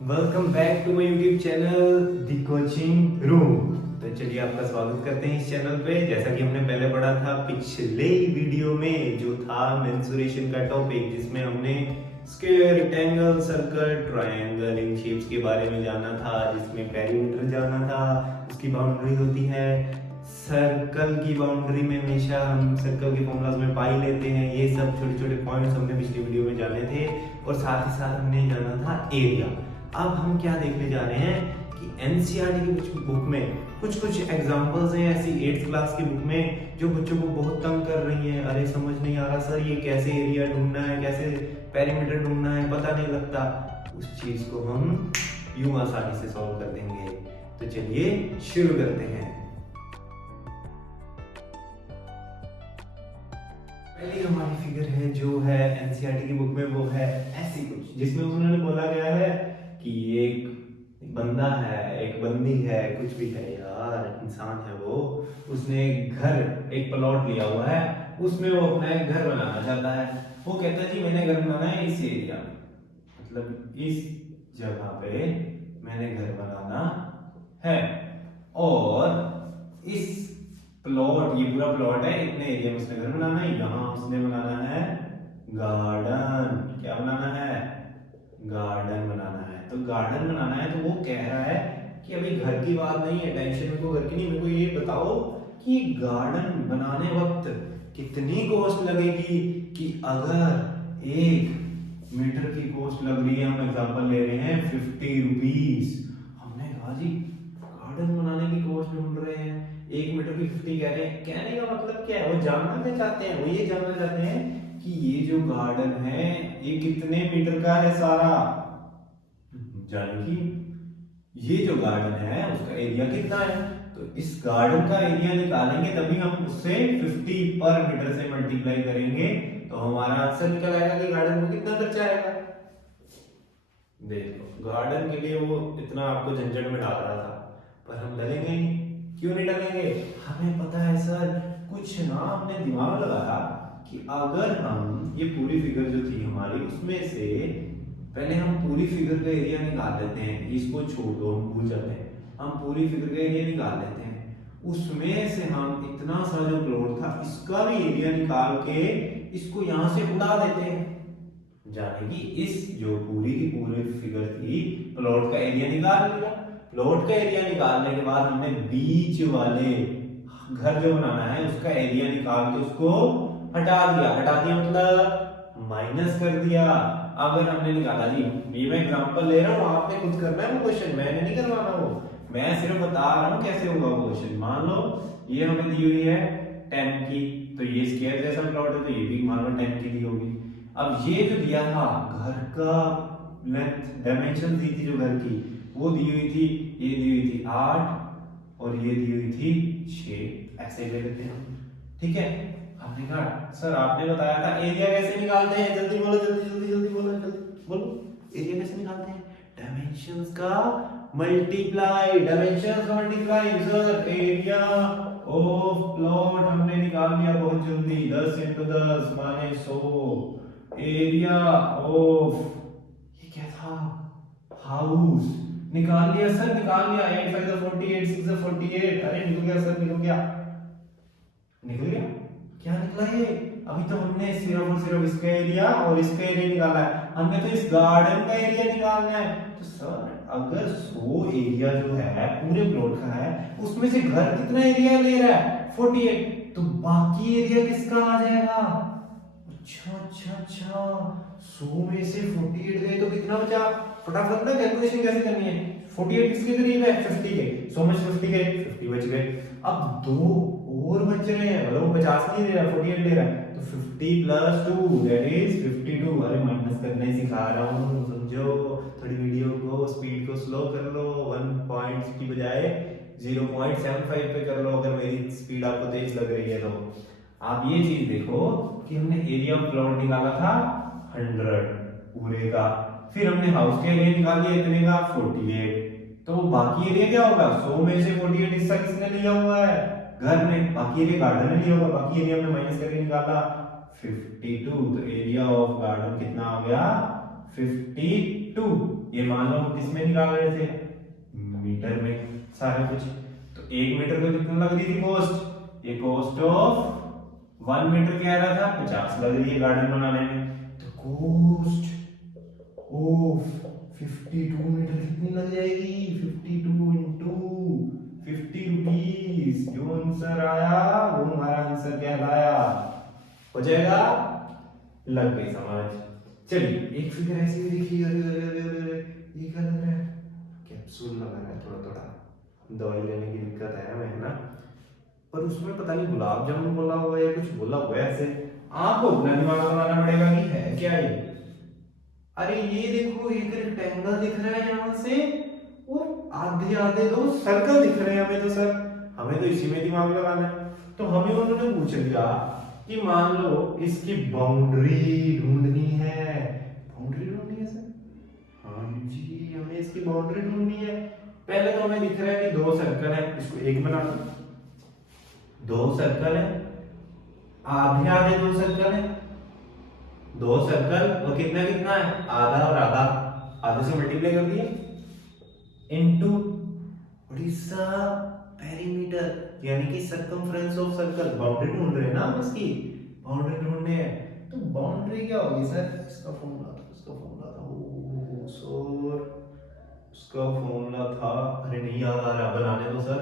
Welcome back to my YouTube channel the coaching room. तो चलिए आपका स्वागत करते हैं इस चैनल पे। जैसा कि हमने पहले पढ़ा था पिछले वीडियो में, जो था मेंसुरेशन का टॉपिक, जिसमें हमने square, rectangle, circle, triangle in shapes के बारे में जाना था, जिसमें पेरीमीटर जाना था, उसकी बाउंड्री होती है। सर्कल की बाउंड्री में हमेशा हम सर्कल के फॉर्मूलाज में पाई लेते हैं। ये सब छोटे छोटे पॉइंट्स हमने पिछली वीडियो में जाने थे, और साथ ही साथ हमने जाना था एरिया। अब हम क्या देखने जा रहे हैं कि एनसीईआरटी की कुछ बुक में कुछ एग्जांपल्स हैं ऐसी 8th क्लास की बुक में, जो बच्चों को बहुत तंग कर रही है। अरे समझ नहीं आ रहा सर, ये कैसे एरिया ढूंढना है, कैसे पेरीमीटर ढूंढना है, पता नहीं लगता। उस चीज को हम यूं आसानी से सॉल्व कर देंगे। तो चलिए शुरू करते हैं। पहली हमारी फिगर है जो है एनसीईआरटी की बुक में, वो है ऐसी कुछ, जिसमें उन्होंने बोला गया है कि एक बंदा है, एक बंदी है, कुछ भी है यार, इंसान है वो। उसने एक घर, एक प्लॉट लिया हुआ है, उसमें वो अपना एक घर बनाना चाहता है। वो कहता है जी मैंने घर बनाना है इस एरिया में, मतलब इस जगह पे मैंने घर बनाना है। और इस प्लॉट, ये पूरा प्लॉट है, इतने एरिया में उसने घर बनाना है। यहाँ उसने बनाना है गार्डन। क्या बनाना है? गार्डन बनाना है। तो गार्डन बनाना है, तो वो कह रहा है कि अभी घर की बात नहीं है, टेंशन मेरे को घर की नहीं, मेरे को ये बताओ कि गार्डन बनाने वक्त कितनी कॉस्ट लगेगी। कि अगर 1 मीटर की कॉस्ट लग रही है, हम एग्जांपल ले रहे हैं 50 रुपीज। हमने कहा जी गार्डन बनाने की कॉस्ट ढूंढ रहे हैं, 1 मीटर की 50 कह रहे हैं। कहने का मतलब क्या है, वो जानना क्या चाहते हैं? वो ये जानना चाहते हैं कि ये जो गार्डन है ये कितने मीटर का है सारा, यानी कि ये जो गार्डन है उसका एरिया कितना है। तो इस गार्डन का एरिया निकालेंगे, तभी हम उससे 50 पर मीटर से मल्टीप्लाई करेंगे, तो हमारा आंसर निकल आएगा कि गार्डन को कितना खर्चा आएगा। देखो गार्डन के लिए वो इतना आपको झंझट में डाल रहा था, पर हम डलेंगे नहीं। क्यों नहीं डलेंगे? हमें पता है सर, कुछ ना हमने दिमाग लगाया कि अगर हम ये पूरी फिगर जो थी हमारी, उसमें से पहले हम पूरी फिगर का एरिया निकाल लेते हैं। इसको छोड़ दो, हम भूल जाते हैं। हम पूरी फिगर का एरिया निकाल लेते हैं, उसमें से हम इतना सा जो प्लॉट था इसका भी एरिया निकाल के इसको यहां से उड़ा देते हैं। यानी कि इस जो पूरी की पूरी फिगर थी, प्लॉट का एरिया निकाल लिया। प्लॉट का एरिया निकालने के बाद हमने बीच वाले घर जो बनाना है उसका एरिया निकाल के उसको हटा दिया। हटा दिया मतलब माइनस कर दिया। अगर हमने निकाला जी, ये मैं एग्जांपल ले रहा हूँ, आपने खुद करना है वो क्वेश्चन, मैंने नहीं करवाना वो, मैं सिर्फ बता रहा हूँ कैसे होगा वो क्वेश्चन। मान लो ये हमें दी हुई है 10 की, तो ये स्क्वायर जैसा प्लॉट है, तो ये भी मान लो 10 की दी होगी। अब ये जो दिया था घर का लेंथ, डायमेंशन दी थी जो घर की, वो दी हुई थी, ये दी हुई थी 8 और ये दी हुई थी 6। ऐसे ले लेते हैं, ठीक है। आपने कहा सर आपने बताया था एरिया कैसे निकालते हैं, जल्दी बोलो, जल्दी जल्दी जल्दी बोलो, जल्दी बोलो, एरिया कैसे निकालते हैं? डायमेंशंस का मल्टीप्लाई, डायमेंशंस का multiply. Sir area of plot हमने निकाल लिया बहुत जल्दी, 10 × 10 माने 100। एरिया ऑफ, ये क्या था, हाउस, निकाल लिया सर, निकाल लिया। 8 5 48, 6 48। अरे निकल गया सर, निकल गया, निकल गया। क्या निकला ये? अभी तो हमने सिर्फ और सिर्फ इसका एरिया और इसका एरिया निकाला है, हमें तो इस गार्डन का एरिया निकालना है। तो सर अगर 100 एरिया जो है पूरे प्लॉट का है, उसमें से घर कितना एरिया ले रहा है 48, तो बाकी एरिया किसका आ जाएगा? अच्छा अच्छा अच्छा, 100 में से 48 गए तो कितना बचा? फटाफट ना कैलकुलेशन कैसे करनी है। 48 किसके करीब है? 50 के। 100 में से 50 गए, 50 बच गए। अब दो और बच रहे हैं, मतलब वो 50 नहीं ले रहा, 48 ले रहा है, तो 50 + 2 दैट इज 52। अरे माइनस करना ही सिखा रहा हूँ, समझो। थोड़ी वीडियो को स्पीड को स्लो कर लो, 1 पॉइंट की बजाय 0.75 पे कर लो, अगर मेरी स्पीड आपको तेज लग रही है तो। आप ये चीज देखो कि हमने एरिया ऑफ प्लॉट निकाला था 100 पूरे का, फिर हमने हाउस के एरिया निकाल लिया इतने का 48, तो बाकी एरिया क्या होगा? 100 में से 48 हिस्सा किसने लिया हुआ है? घर में। बाकी एरिया गार्डन ने लिया होगा, बाकी एरिया हमने माइनस करके निकाला 52। तो एरिया ऑफ गार्डन कितना हो गया? 52। ये मान लो हम किस में निकाल रहे थे, मीटर में सारा कुछ। तो 1 मीटर को कितना लग रही थी कॉस्ट, ये कॉस्ट ऑफ 1 मीटर कह रहा था 50 लग रही है गार्डन बनाने में। तो कॉस्ट ऑफ 52 मीटर कितनी लग जाएगी, 52 इंटू 50 रुपीज। जो आंसर आया वो हमारा आंसर कहलाया। हो जाएगा, लग गई समझ। चलिए एक फिगर ऐसी भी देखिए, अरे अरे अरे अरे अरे ये क्या लग रहा है, कैप्सूल लगा रहा है थोड़ा थोड़ा, दवाई लेने की दिक्कत है हमें ना। पर उसमें पता नहीं गुलाब जामुन बोला हुआ है या कुछ बोला हुआ है ऐसे, आपको अपना दिमाग लगाना पड़ेगा कि है क्या ये। अरे ये देखो एक रेक्टेंगल दिख रहा है यहाँ से, और आधे आधे दो सर्कल दिख रहे हैं हमें। तो सर हमें तो इसी में दिमाग लगाना है। तो हमें उन्होंने पूछ लिया कि मान लो इसकी बाउंड्री ढूंढनी है, बाउंड्री ढूंढनी है सर, हाँ जी हमें इसकी बाउंड्री ढूंढनी है। पहले तो हमें दिख रहा है कि 2 सर्कल है, इसको एक बना दो, 2 सर्कल है, आधे आधे 2 सर्कल है, 2 सर्कल और कितना कितना है, आधा और आधा, आधे से मल्टीप्लाई कर दिए इनटू उड़ीसा पेरीमीटर, यानी कि सर्कमफ्रेंस ऑफ सर्कल। बाउंड्री ढूंढ रहे हैं ना हम, इसकी बाउंड्री ढूंढने हैं। तो बाउंड्री क्या होगी सर, इसका फॉर्मूला था, इसका फॉर्मूला था ओ सर, उसका फॉर्मूला था, अरे नहीं याद आ रहा, बनाने दो सर।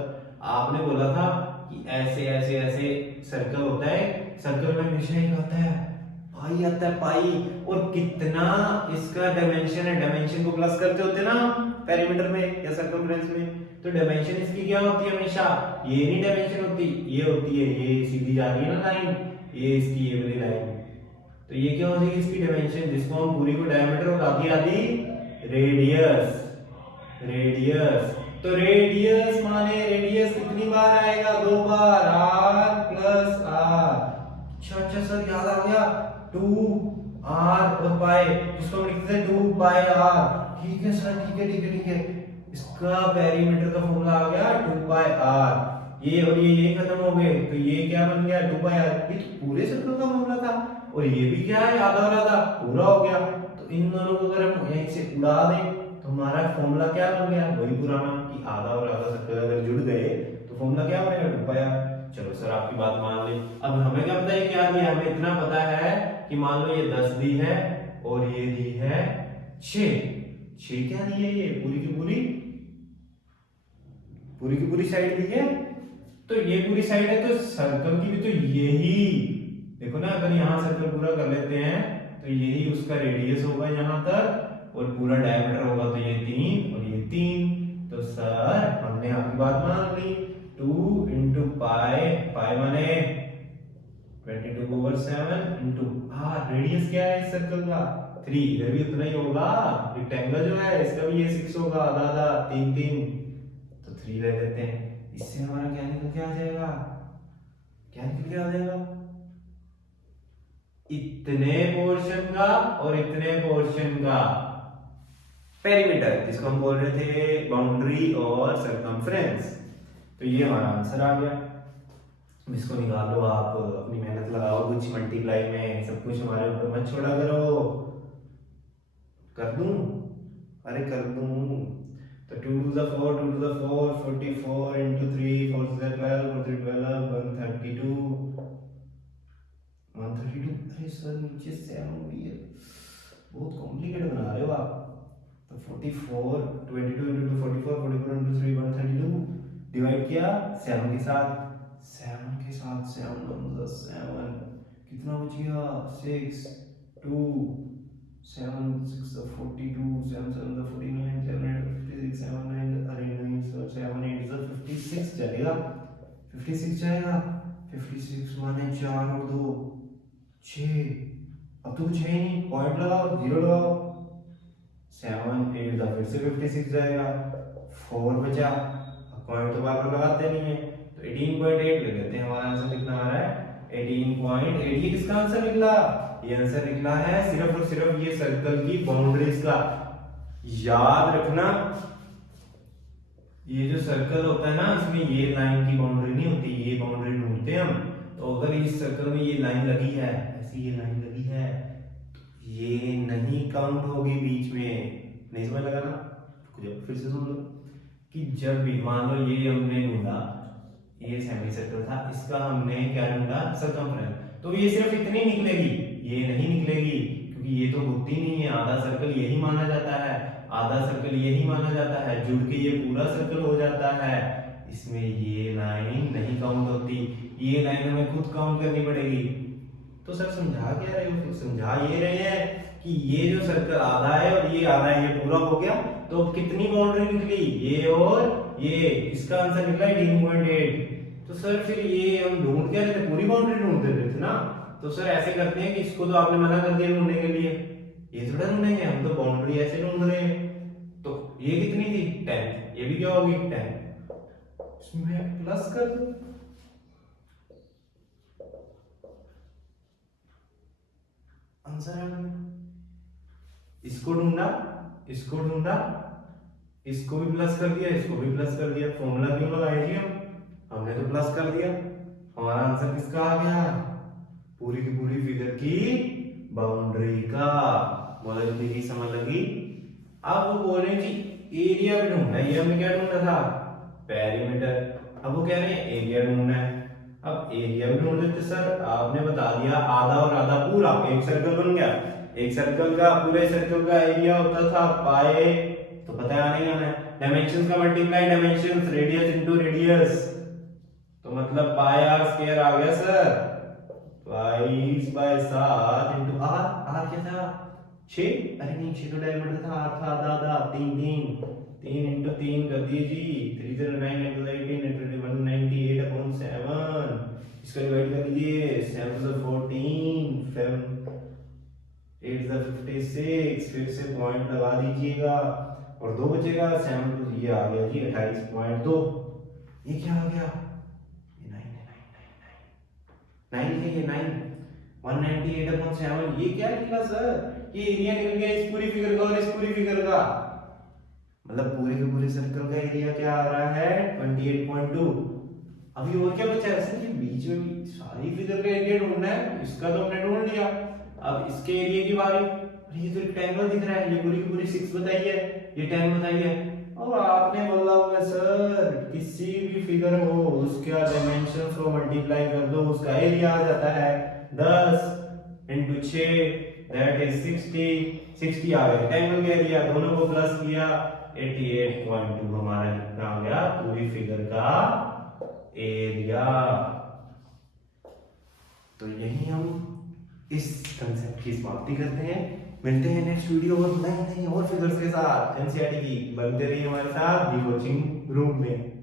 आपने बोला था कि ऐसे ऐसे ऐसे सर्कल होता है, सर्कल में हमेशा एक आता है पाई, आता है पाई, और कितना इसका डायमेंशन है, डायमेंशन को प्लस करते होते ना पेरीमीटर में या सर्कमफ्रेंस में। तो डायमेंशन इसकी क्या होती है हमेशा, ये नहीं डायमेंशन होती, ये होती है, ये सीधी जा रही है ना लाइन, ये इसकी ये वाली लाइन। तो ये क्या हो जाएगी इसकी डायमेंशन, जिसको हम पूरी को डायमीटर और आधी आधी रेडियस, रेडियस। तो रेडियस माने रेडियस कितनी बार आएगा, 2 बार, r प्लस r। अच्छा अच्छा सर याद आ गया, 2r और पाई, जिसको हम लिखते हैं 2 पाई r। ठीक है सर, ठीक है ठीक है ठीक है, इसका पेरीमीटर का फॉर्मूला आ गया 2 पाई r। ये और ये खत्म हो गए, तो ये क्या बन गया 2 पाई r। ये तो पूरे सर्कल का फॉर्मूला था, और ये भी क्या है आधा और आधा पूरा हो गया। तो इन दोनों को अगर हम यहीं से उड़ा दें तो हमारा फॉर्मूला क्या बन गया, वही पुराना कि आधा और आधा सर्कल अगर जुड़ गए तो फॉर्मूला क्या बनेगा 2 पाई r। चलो सर आपकी बात मान ली। अब हमें क्या पता है क्या दिया, हमें इतना पता है कि मान लो ये 10 दी है और ये दी है 6। 6 क्या दी है, ये पूरी की पूरी साइड दी है। तो ये पूरी साइड है, तो सर्कल की भी तो यही देखो ना, अगर यहाँ सर्कल पूरा कर लेते हैं तो यही उसका रेडियस होगा यहाँ तक, और पूरा डायमीटर होगा तो ये 3 और ये 3। तो सर हमने आपकी बात मान ली, 2 इंटू पाई, पाई माने 22/7 इंटू r, रेडियस क्या है इस सर्कल का 3, इधर भी उतना ही होगा, रेक्टेंगल जो है इसका भी ये 6 होगा, आधा आधा 3 3, तो 3 ले लेते हैं। इससे हमारा क्या निकल के आ जाएगा, क्या निकल के आ जाएगा, इतने पोर्शन का और इतने पोर्शन का पेरीमीटर, जिसको हम बोल रहे थे बाउंड्री और सर्कमफ्रेंस। तो ये हमारा आंसर आ गया। इसको निकाल लो आप, अपनी मेहनत लगाओ कुछ मल्टीप्लाई में, सब कुछ हमारे ऊपर मत छोड़ा करो। कर दूं, अरे कर दूं। तो 2 to the 4, 2 to the 4, 44 into 3, 4 to the 12, 4 to the 12, 132, 132। अरे सर नीचे 7 भी है, बहुत कॉम्प्लिकेट बना रहे हो आप। तो 44, 22 into 2 44, 44 into 3 132, डिवाइड किया 7 के साथ, 7 के साथ, 7 1 7, कितना बच गया 6, 2 7 6 42, 7 7 49, 7 8 56, 7 9, अरे नहीं सर 7 8 56 चलेगा, 56 जाएगा, 56 माने 4 और 2 6। अब तो कुछ है ही नहीं, पॉइंट लगाओ, 0 लगाओ, 7 8 फिर से 56 जाएगा, 4 बचा, अब पॉइंट तो बार बार लगाते नहीं है, तो 18.8 ले लेते हैं। हमारा आंसर कितना आ रहा है 18.8। ये किसका आंसर निकला, ये आंसर निकला है सिर्फ और सिर्फ ये सर्कल की बाउंड्रीज का। याद रखना ये जो सर्कल होता है ना, इसमें ये लाइन की बाउंड्री नहीं होती, ये बाउंड्री ढूंढते हैं हम। तो अगर इस सर्कल में ये लाइन लगी है, ऐसी ये लाइन लगी है, ये नहीं काउंट होगी बीच में, नहीं समझ लगा ना? रुक जाओ, फिर से सुन लो कि जब भी मान लो ये हमने ढूंढा, ये सेमी सर्कल था, इसका हमने क्या ढूंढा, सरकमफ्रेंस, तो ये सिर्फ इतनी निकलेगी, ये नहीं निकलेगी, क्योंकि ये तो होती नहीं है। आधा सर्कल यही माना जाता है, आधा सर्कल यही माना जाता है, जुड़ के ये पूरा सर्कल हो जाता है। इसमें ये लाइन नहीं काउंट होती, ये लाइन हमें खुद काउंट करनी पड़ेगी। तो सर समझा क्या रहे हो? फिर समझा ये रहे हैं कि ये जो सर्कल आधा है और ये आधा है, ये पूरा हो गया, तो कितनी बाउंड्री निकली, ये और ये, इसका आंसर निकला 18.8। तो सर फिर ये हम ढूंढ क्या रहे थे, पूरी बाउंड्री ढूंढते रहे थे ना। तो सर ऐसे करते हैं कि इसको तो आपने मना कर दिया ढूंढने के लिए, ये थोड़ा ढूंढेंगे हम, तो बाउंड्री ऐसे ढूंढ रहे हैं। तो ये कितनी थी, 10, ये भी क्या होगी 10, इसमें प्लस कर दो, आंसर आ गया। इसको ढूंढा, इसको ढूंढा, इसको भी प्लस कर दिया, इसको भी प्लस कर दिया, फॉर्मूला क्यों लगाई थी हमने तो प्लस कर दिया। हमारा आंसर किसका आ गया, पूरी की पूरी फिगर की बाउंड्री का। बोला जल्दी की समझ लगी? अब वो बोल रहे जी एरिया भी ढूंढना है, ये हमने क्या ढूंढना था, पेरीमीटर। अब वो कह रहे हैं एरिया ढूंढना है। अब एरिया भी ढूंढ लेते सर, आपने बता दिया आधा और आधा पूरा, एक सर्कल बन गया, एक सर्कल का, पूरे सर्कल का एरिया होता था पाए, तो पता है नहीं आना है, डायमेंशंस का multiply dimensions, radius into radius, तो मतलब पाई आर स्क्वायर आ गया sir, pi by 7 into r, r क्या था 6, अरे नहीं 6 तो डायमीटर था, आर था आधा आधा, 3 इनटू 3 कर दीजिए, 3 0 9 into 18 into 198 upon 7, इसको डिवाइड कर दीजिए, 7 से 14, 8 से 56, फिर से पॉइंट लगा दीजिएगा और 2 बचेगा, 7 तो ये आ गया जी 28.2, ये क्या आ गया, ये 9 है, ये 9 198 upon 7, ये क्या निकला सर, ये एरिया निकल गया इस पूरी फिगर का और इस पूरी फिगर का, मतलब पूरे के पूरे सर्कल का एरिया क्या आ रहा है 28.2। अभी और क्या बचा है सर, ये बीच में भी सारी फिगर का एरिया ढूंढना है, इसका तो हमने ढूंढ लिया, अब इसके एरिया की बारी। अरे ये तो रेक्टेंगल दिख रहा है, ये पूरी की पूरी 6 बताई है, ये 10 बताई है, और आपने बोला होगा सर किसी भी फिगर हो उसका डायमेंशंस को मल्टीप्लाई कर दो, उसका एरिया आ जाता है 10 into 6 दैट इज 60 आ गया रेक्टेंगल का एरिया, दोनों को प्लस किया 88.2 हमारा कितना आ गया पूरी फिगर का एरिया। तो यही हम इस कंसेप्ट की समाप्ति करते हैं, मिलते हैं नेक्स्ट वीडियो और नई नई और फिगर्स के साथ एनसीईआरटी की। बनते रहिए हमारे साथ दी कोचिंग रूम में।